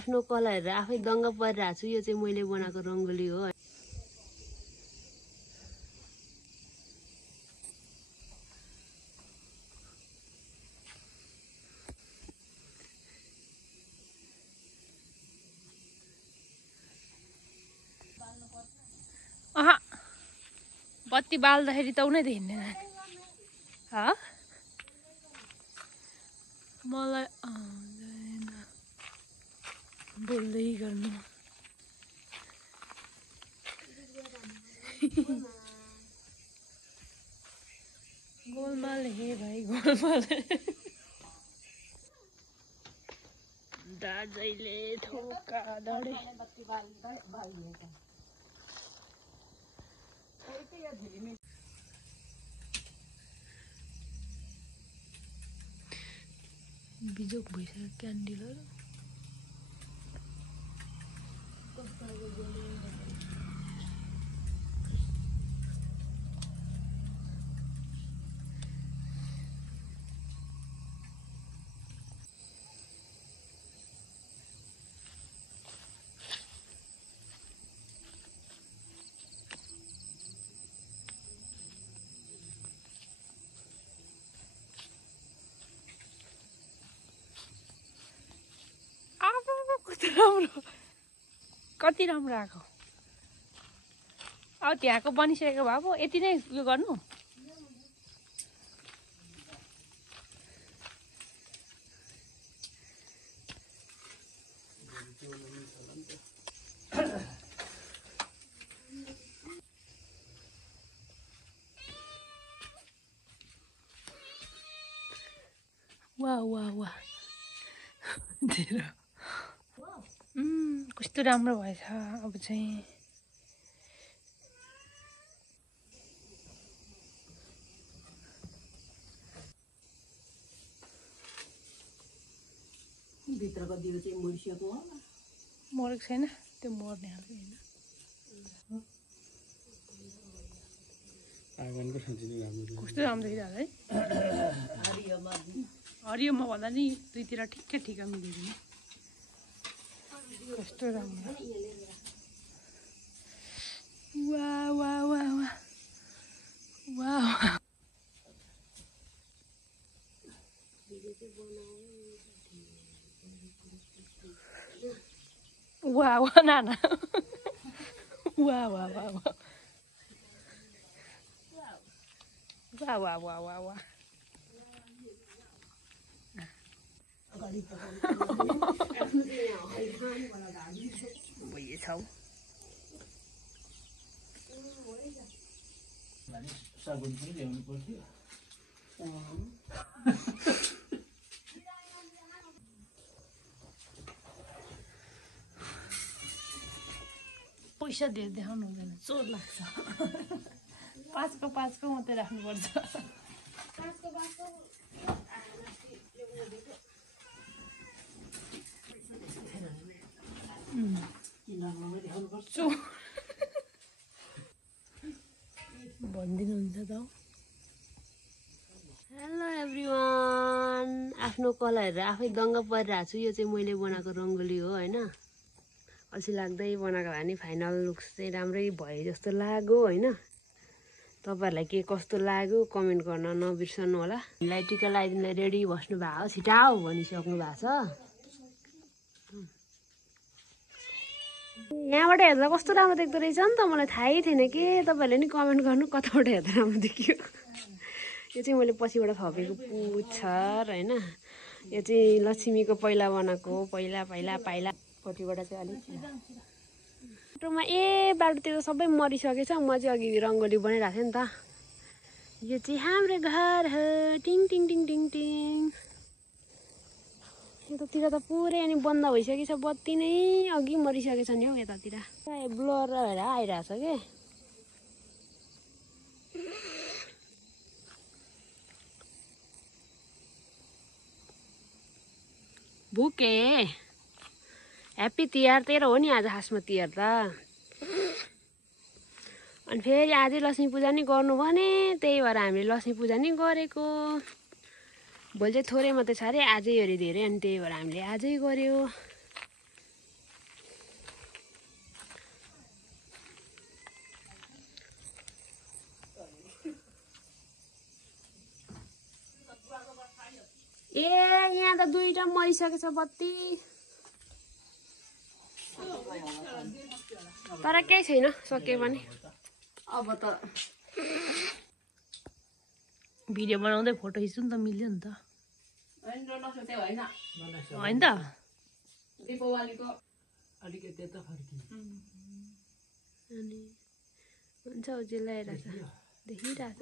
आफ्नो कला हेरेर आफै दङ्ग परिरहेको छु। यो चाहिँ मैले बनाएको रङ्गोली हो। अहा बत्ती बाल्दाखेरि त उनै देखिँदैन। मलाई आउँदैन बोल्दै गर्नु। गोलमाल हे भाइ गोलमाल। दाजैले ठोका दडे बिजोक भइसक्यो क्यान्डलहरू। कति राम्रो आएको। अब त्यहाँको बनिसकेको भए पो यति नै उयो गर्नु। वाह वाह वाह कस्तो राम्रो भएछ। अब चाहिँ भित्रको दियो चाहिँ मरिसक्यो होला। मरेको छैन त्यो मर्ने खालको होइन। कस्तो राम्रो देखिरहेको है। हरियोमा भन्दा नि दुईतिर ठिक्क मिलेको। कस्तो राम्रो। वाह वाह वाह वाह वाह वाह वाह नाना वाह वाह वाह वाह वाह वाह वाह वाह वाह छौ साबुन पनि ल्याउनु पर्थ्यो। पैसा धेरै देखाउनु हुँदैन चोर लाग्छ। पाँचको मात्रै राख्नुपर्छ। भनिदिनुहुन्छ त। हेलो एभ्रिवान, आफ्नो कला हेरेर आफै दङ्ग परिरहेको छु। यो चाहिँ मैले बनाएको रङ्गोली हो होइन। अल्छी लाग्दै बनाएको भए नि फाइनल लुक्स चाहिँ राम्रै भयो जस्तो लाग्यो होइन। तपाईँहरूलाई के कस्तो लाग्यो कमेन्ट गर्न नबिर्सनु होला। हामीलाई टिका लगाइदिनलाई रेडी बस्नु भएको हो, छिटाउ भनिसक्नु भएको छ। यहाँबाट हेर्दा कस्तो राम्रो देख्दो रहेछ नि त, मलाई थाहै थिएन के। तपाईँहरूले नि कमेन्ट गर्नु कताबाट हेर्दा राम्रो देखियो। यो चाहिँ मैले पछिबाट थपेको पुच्छर होइन। यो चाहिँ लक्ष्मीको पहिला बनाएको पहिला पट्टिबाट चाहिँ अलिक बाटोमा बाटोतिर सबै मरिसकेछ। म चाहिँ अघि रङ्गोली बनाइरहेको थिएँ नि त। यो चाहिँ हाम्रो घर हो टिङ टिङ टिङ टिङ टिङ। यतातिर त पुरै अनि बन्द भइसकेछ बत्ती नै, अघि मरिसकेछ नि हौ यतातिर। ब्लर भएर आइरहेछ के। भुके ह्याप्पी तिहार तेरो हो नि आज खासमा तिहार त। अनि फेरि आजै लक्ष्मी पूजा नि गर्नु भने त्यही भएर हामीले लक्ष्मी पूजा नि गरेको। भोलि चाहिँ थोरै मात्रै छ अरे, आजै अरे धेरै, अनि त्यही भएर हामीले आजै गऱ्यो। ए यहाँ त 2टा मरिसकेछ बत्ती तर केही छैन सके पनि अब त भिडियो बनाउँदै फोटो खिच्नु नि त मिल्यो नि त होइन त दीपावलीको अलिकति त फर्कियो अनि हुन्छ उजिलाइरहेछ देखिरहेछ